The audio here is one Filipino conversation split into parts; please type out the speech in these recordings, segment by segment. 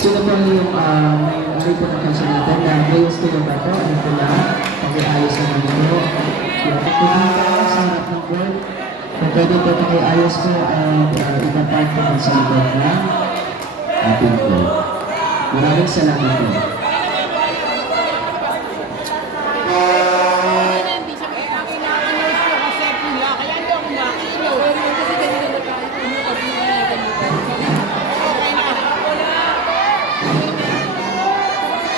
Sino po yung may po ng kansa natin na layos ko yung bato, ano po lang, pag-iayos na namin po. Yung pagpunta sa harap ng board, kung pwede po pag-iayos ko ang ibang part po sa board na ating po. Maraming salamat po.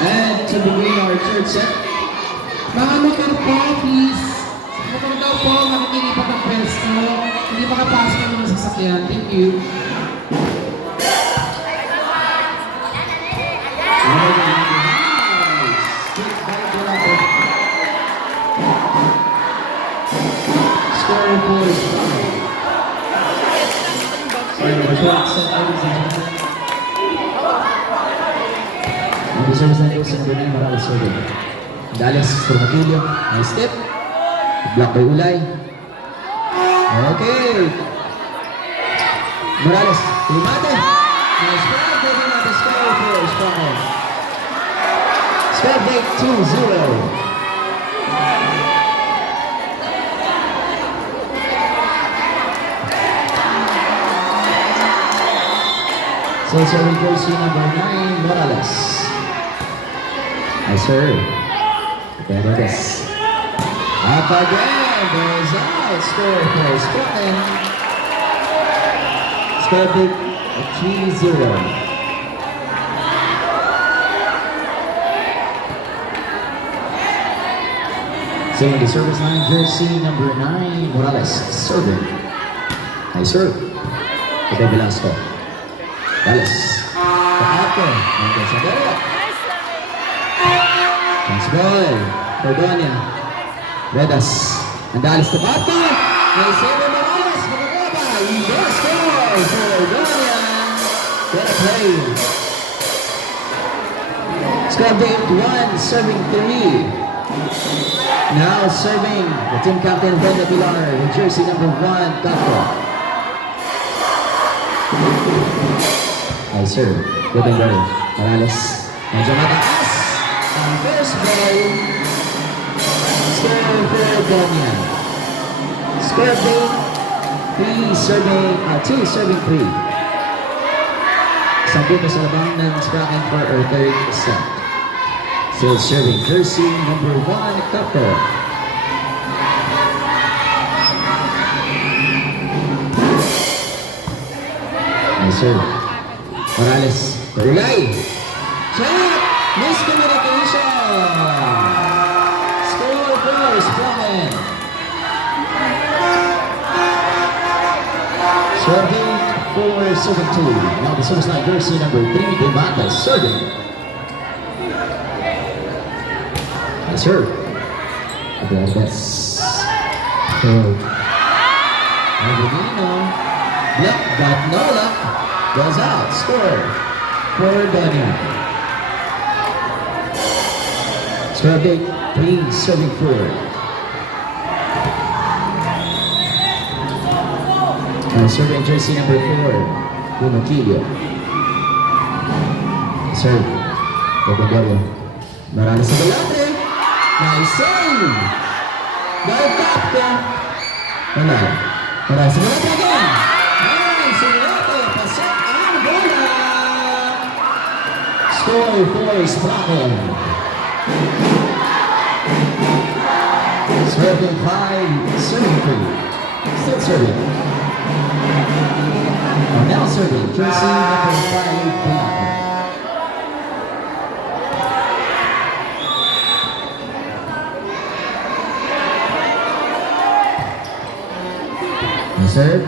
And to begin our third set, mga motor po, please. Motor daw po, makikilipat ang pwesto. Hindi makapasok ang mga sasakyan. Thank you. Score for sorry, number 12, ladies and gentlemen. Ang service na ito sa number 9, Morales Sordo. Dales, Turmatilio, may step. Block by Ulay. Okay. Morales, Limate. Nice play, Limate, score for Sparkle. Score break 2-0. So, serving jersey number 9, Morales. Nice serve. Perez. Up again. Goes out. Score for Scotland. Score big 3-0. So, the service line jersey number 9, Morales. Serving. Nice serve. Okay, Velasco. Morales. Paate. Okay, Saberia. Nice ball. Cordonia. Redas. Andalis to Paate. Nice save of Morales. Magagaba. Yes, score. Cordonia. What a play. Score big 1, serving 3. Now serving the team captain Brenda Pilar with jersey number 1, Cato. Nice serve. Good and good. Morales. Medyo mataas. Ang first ball. Score for Donia. Score big 3 serving, 2 serving 3. Isang punto sa labang ng Spraken for our third set. Still serving jersey number 1, Cato. Nice serve. Morales. Ulay. Shot! Miscommunication! Score for Spraken. Serving for serving 2. Now the service line jersey number 3, Demata serving. Nice serve. Aguadas. Aguadino. Luck, but no luck. Goes out. Score for Donia. Score big 3, serving 4. Serving jersey number 4, Bumakilio. Serve. Pagkagawa. Morales sa balate. Nice save! Dahil kapto. Wala. Morales sa balate again. Nice! Balate. Pasok ang bola. Score for Spraken. Serving 5, serving 3. Still serving. Now serving jersey number 5, Blanco. Serve.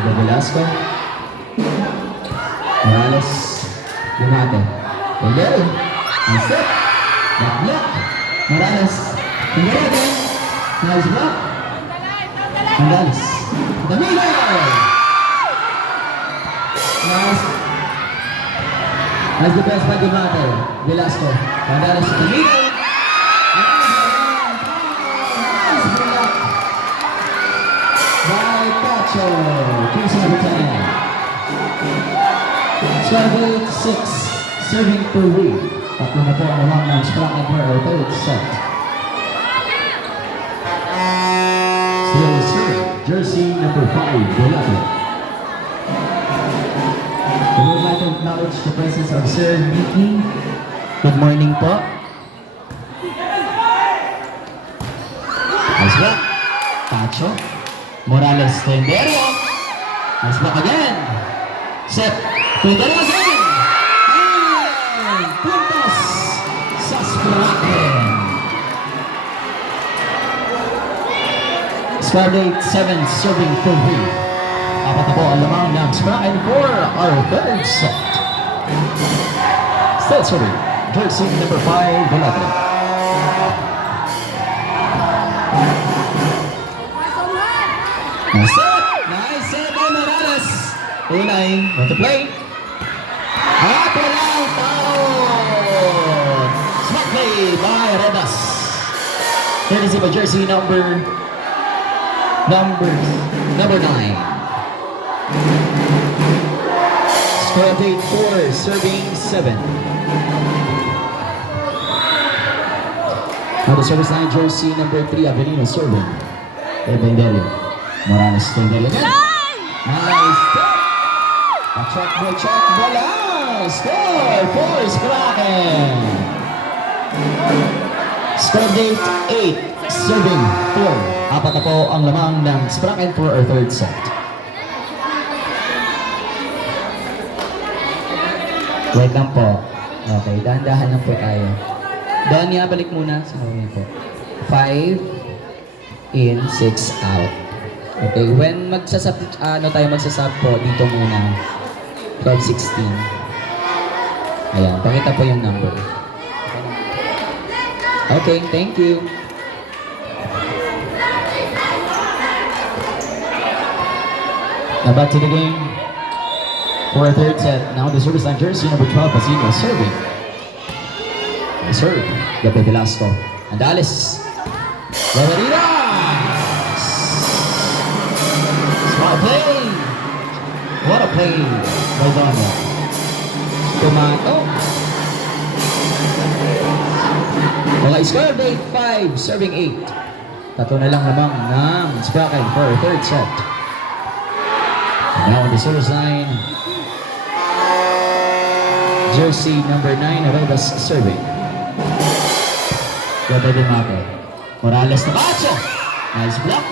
Velasco. Morales. Lumate. Ogel. Nice set. Back block. Morales. Tinggalin. Nice block. Morales. Damila. Nice. Nice defense by Dumate. Velasco. Morales. Damila. By Pacho, Case number 10. 12-6. serving 2-3. Tatlo na po ang lamang ng Spraken for our third set. Still serve, jersey number 5, Bulato. We would like to acknowledge the presence of Sir Mickey. Good morning po. Nice block. Tacho. Morales Tendero. Nice block again. Set. Tendero again. And puntos sa Spraken. Squad 7 serving 4-3. Apat na po ang lamang ng Spraken for our third set. Still serving, jersey number 5, Bulato. Nice set! Nice set by Morales. Unay, want to play. At walang taon. Smart play by Rebas. Courtesy by jersey number 9. Squad 4, serving 7. Now the service line, jersey number 3, Avelino serving. Ebendelio. Morales Tendero again. Nice step. Check, bola. Score for Spraken. Squad 8, serving 4. Apat na po ang lamang ng Spraken for our third set. Wait lang po. Okay, dahan-dahan lang po tayo. Donya, balik muna. Sinawin po. 5 in, 6 out. Okay, when magsasub, tayo magsasub po, dito muna. 12-16. Ayan, pakita po yung number. Okay, thank you. Now back to the game. For a third set, now the service line jersey number 12, Basino serving. Serve, Gabi Velasco. Andales. Laveridas. Smart play. What a play by Donya. Tomato. Okay, score 8-5, serving 8. Tatlo na lang lamang ng Spraken for a third set. And now on the service line, jersey number 9, Aredas serving. Ganda din mate. Morales na bacho. Nice block.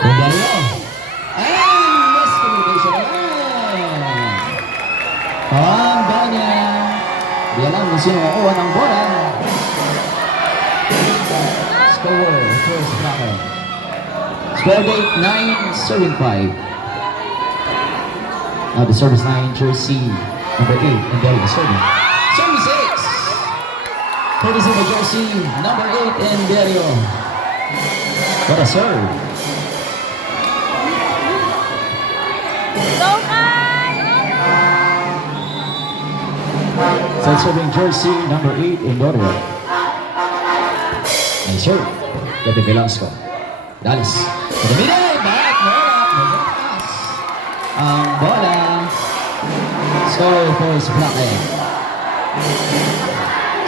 Tendero. And miscommunication again. Ang Donya. Di alam kung sino makuha ng bola. Score for Spraken. Squad 8, 9, serving 5. Now the service line, jersey number 8, and there is serving. Service 6! Courtesy of jersey number 8, and Dario. What a serve! So serving jersey number 8, in Dario. Nice serve. Gabi Velasco. Dallas. Domine! Back! Pass. Ang bola. Score for Spraken.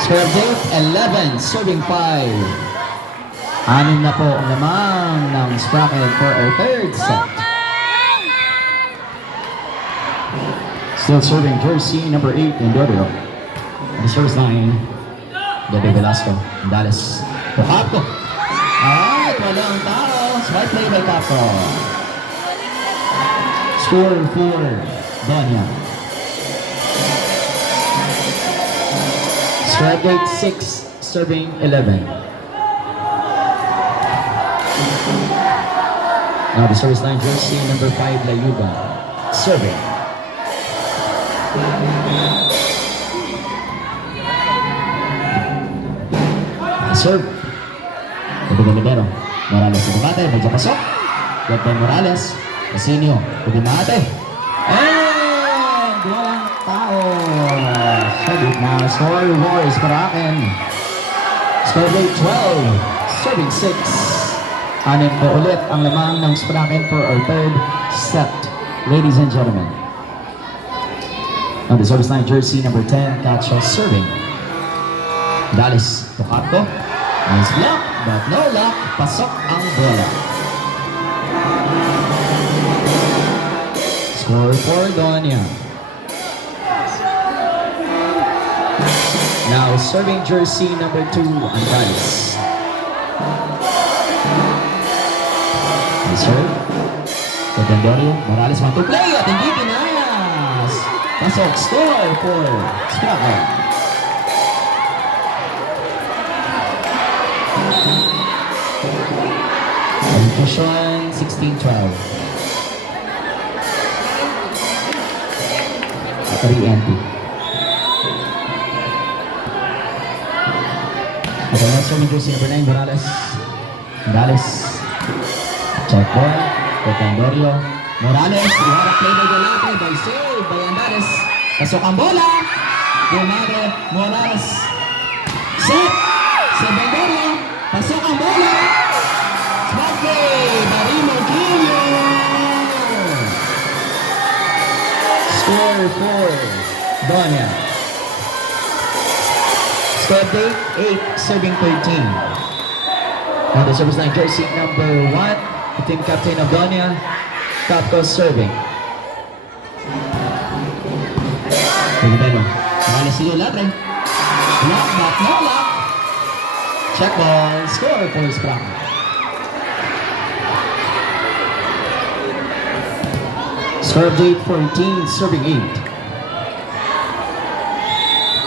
Score date 11, serving 5. 6 na po ang lamang ng Spraken for our third set. Still serving jersey number 8 in Dorio. The service line, Gabi Velasco. Dallas. Capco. Alright, walang tao. Smart play by Capco. Score for Donya. Strike rate 6, serving 11. Now the service line jersey number 5, Layuga. Serving. Serve. Libero. Morales sa dumate. Medyo pasok. Ganda Morales. Casinio. Dumate. And walang tao. Sabit na score for Spraken. Score rate 12. Serving 6. 6 po ulit ang lamang ng Spraken for our third set. Ladies and gentlemen. On the service line, jersey number 10, Cacho serving. Dalis, Tocato. Nice block, but no luck. Pasok ang bola. Score for Donia. Now serving jersey number 2, Andalis. Nice serve. Donia, Morales want to play at hindi pinayas. Pasok, score for Sprague. Position 16-12. 3 empty. Okay, now serving jersey number 9, Morales. Morales. Check ball. Dorio. Morales. Iharap play by Galate. By save. By Andares. Pasok ang bola. Dumare. Morales. Set. Sa Dorio. Pasok ang bola. Marino Gillo. Score for Donia. Score date 8, serving 13. On the service line, jersey number 1, the team captain of Donia, Capco serving. Pagkatalo, Morales sila latre. Lock, but no lock. Check ball, score for Sprague. Score date 14, serving 8.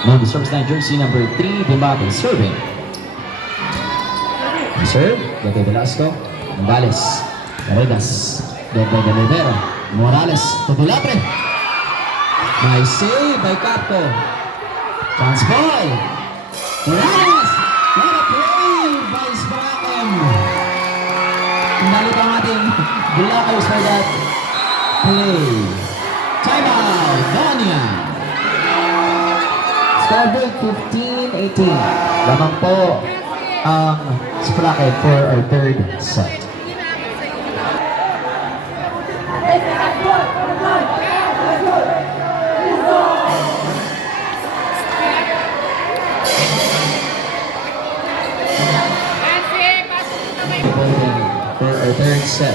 On the service line, jersey number 3, Dimabe, serving. Serve, Dede Velasco, Morales, Paredas, Dede de Rivera, Morales, Todulatre. Nice save by Capco. Chance ball. Morales, what a play by Sprague. Nalito ang ating Bulacos for that play. Timeout, Donia. Score date 15-18. Lamang po ang Sprague for our third set. For our third set.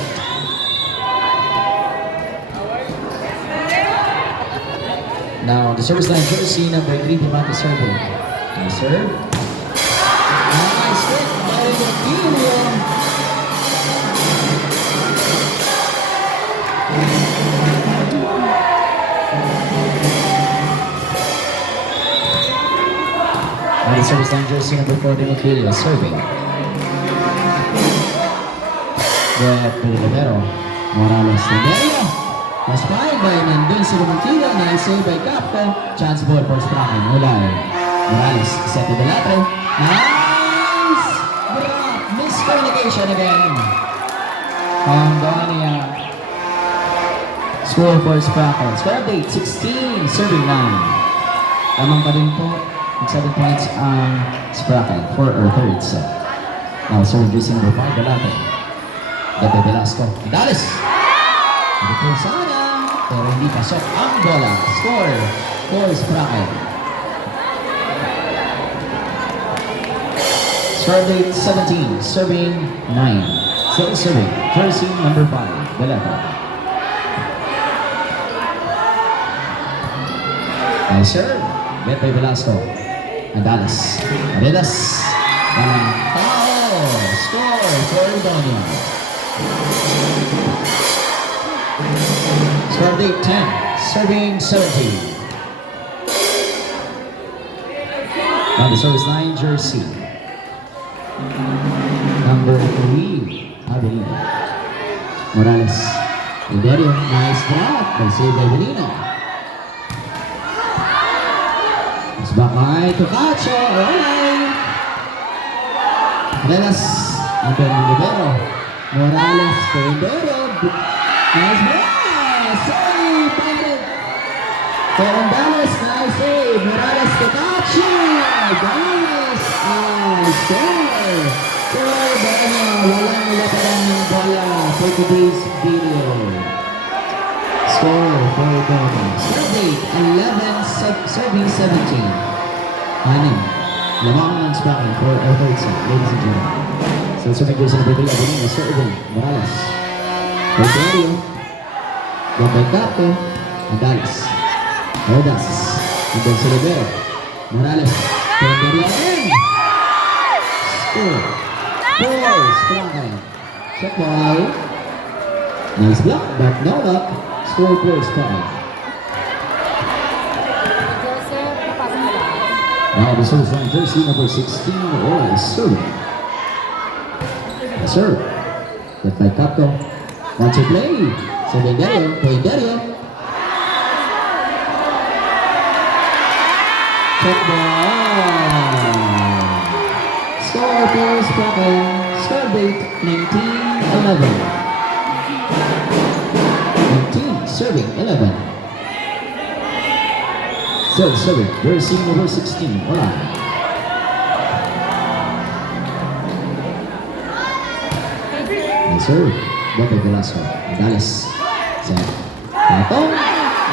Now, the service line, jersey number 3, Dimabe serving. Nice serve. Nice hit by Aquilio. Now, the service line, jersey number 4, Aquilio serving. Good for Rivero. Morales, Rivero. That's five by Invincible Montilla. Nice save by Capco. Chance ball for Sprague. Mulay. Morales, set to the lateral. Nice! Drop. Miscommunication again. Donia. Score for Sprague. Score date 16, serving 9. Lamang pa rin po. 7 points ang Sprague for our third set. Now, serving jersey number 5, Galate. Dede Velasco. Dalis. Ito po sana. Pero hindi pasok ang bola. Score for Sprague. Score date 17. Serving 9. Still serving. Jersey number 5. Galate. Nice serve. Get by Velasco. Andalis. Aredas. Score for Donia. Score date 10, serving 17. On the service line, jersey number 3, Avelino. Morales. Uderio, nice drop. By save by Avelino. It's back by Tocacho. Arenas. Antonio Rivero. Morales. Rivero. Nice ball. Save by Fernandez. Nice save. Morales Tocacho. Dalis. Score. Score. Walang laparan ng bola for today's video. Score for Donia. Score date 11 Serving 17. Hanin. Lamang ng Spraken for our third set, ladies and gentlemen. So, serving jersey number 3, Abunina, serving Morales. Rosario. Gabay Capo. Andales. Odas. And then Silvero. Morales. Rosario again. Score. 4, Spraken. Check ball. Nice block, but no luck. Score 4, Spraken. Now the service line jersey number 16, Oras serving. Serve. Get by Capco. Want to play. Serving Dario. Play Dario. Check ball. Score for Spraken. Score date 19-11. 19 serving 11. Third serving, jersey number 16, Ola. Nice serve. Bote Velasco. Andales. Set. Patong.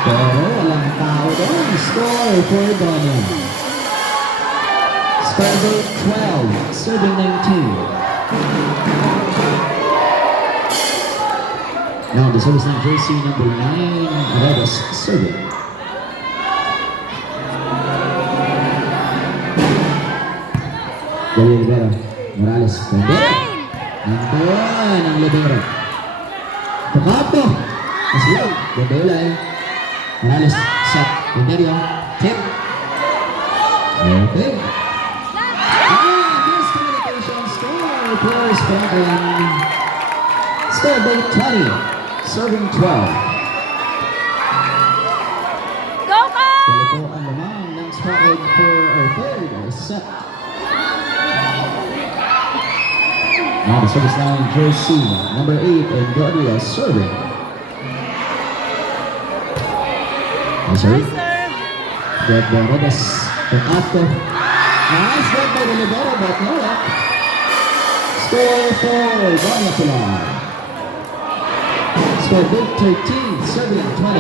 Pero walang tao doon. Score for Donian. Score date 12, serving 19. Now the service line jersey number 9, Redes serving. Dari Libero, Morales, Libero. Nandun ang Libero. Pakato. Mas low. Libero eh. Morales, set. Libero, tip. Okay. Miscommunication score for Spraken. Score date 20, serving 12. Go, go! Dalo po ang lamang ng Spraken for our third set. Now the service line jersey number 8 and Gabriel serving. Nice serve. Good by Redes. Pakato. Nice work by the Libero, but no luck. Score for Doña Pilar. Score date 13, serving 20.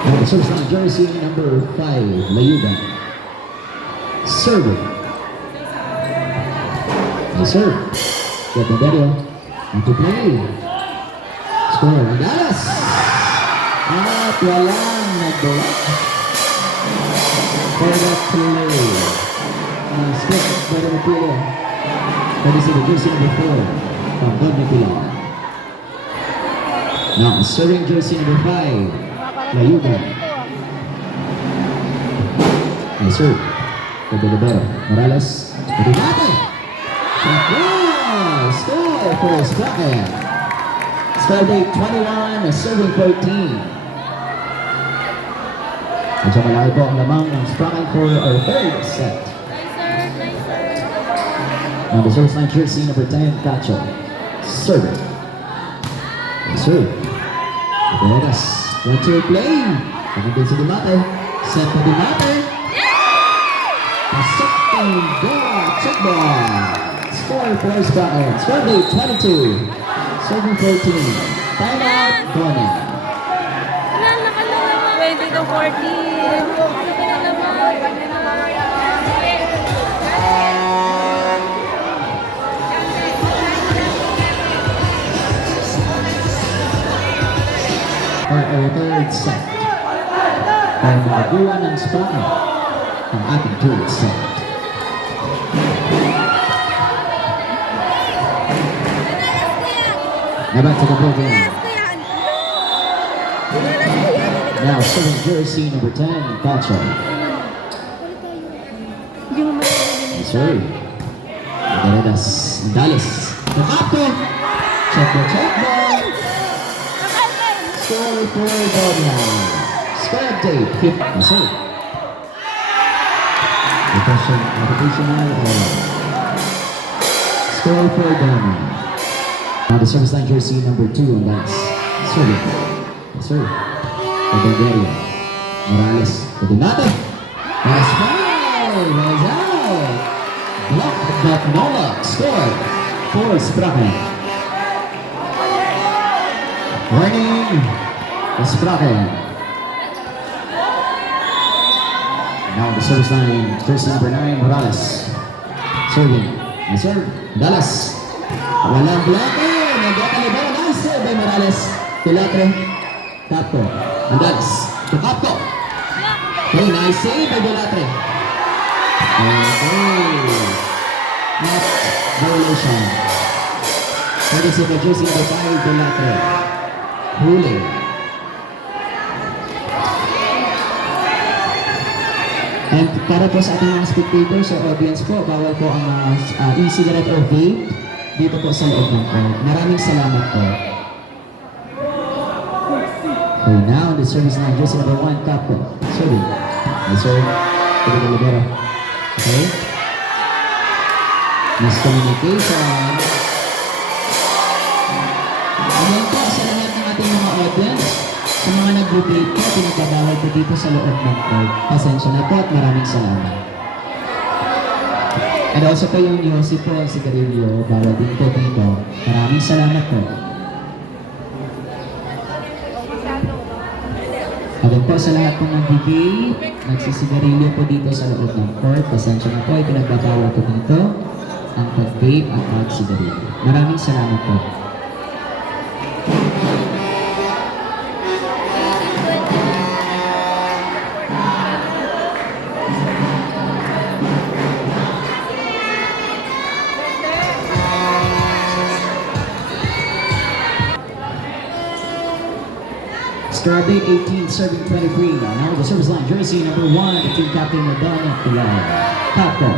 Now the service line jersey number 5, Layuban. Serving. Nice serve. Get the video. Into play. Score. Andales. At walang nag-block. For the play. Split by the Mapilo. That is the jersey number 4 from Don Mapilo. Now, serving jersey number 5. Layuban. Nice serve. Get the video. Morales. Rinate. Wow! Score for Spraken. Score date 21, serving 14. Medyo malaki po ang lamang ng Spraken for our third set. Now the service line jersey number 10, Cacho. Serving. Serve. Vegas. 1-2 play. Pagdating si Dumate. Set pa Dumate. Pasok ang goal. Check ball. Score for Spraken. Score date 22. Serving 14. Time out. Donian. 20 to 14. For our third set. Para magawa ng Spraken ang ating third set. Now back to the program. Now serving jersey number 10, Cacho. Yes, sir. Veredas, Andales. Pakato. Check ball. Score for Donian. Score date 5. Yes, sir. Application score for Donian. Now the service line jersey number 2, and that's serving. Yes, sir. Bulgaria. Morales. Pedinado. Nice foul. Nice out. Block, but no luck. Score for Spraken. Warning. Spraken. Service line, jersey number 9, Morales. Serving. Yes, sir. Dallas. Walang blocker. Nagkakali ba? Nice save by Morales. Pilatre. Capco. Andales. To Capco. Okay, nice save by Pilatre. Okay. Not violation. Pwede si jersey number 5, Pilatre. Huli. And para po sa ating mga spectators or audience po, bawal po ang e-cigarette or vape dito po sa loob ng court. Maraming salamat po. Okay, now the service line, jersey number 1, Capco. Sorry. Yes, sir. Pwede ko libero. Okay. Miscommunication. Ayan po sa lahat ng ating mga audience. Sa mga nag-vape po, pinagkabawal po dito sa loob ng court. Pasensya na po at maraming salamat. And also po yung Yossi po, si Carillo, bawal din po dito. Maraming salamat po. Again po sa lahat po nag-vape, nagsisigarilyo po dito sa loob ng court. Pasensya na po, ipinagbabawal po dito ang pag-vape at pag-sigarilyo. Maraming salamat po. Strawberry 18, serving 23. Now the service line, jersey number 1, the team captain Madonna Pilar. Capco.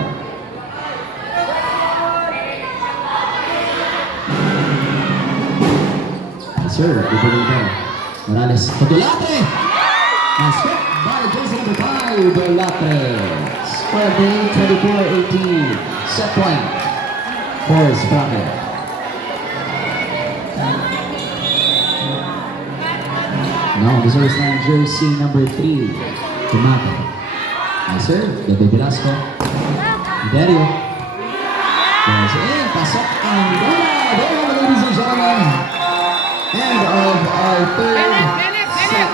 Yes, sir. Good there. Morales. Pilatre. Nice hit by jersey number 5, Pilatre. Strawberry 24-18. Set point for Sprocket. Now, the service line, jersey number 3, Tomato. Yes, sir. Bebe Velasco. Dario. Yes, and pasok ang bola. There, ladies and gentlemen. End of our third set.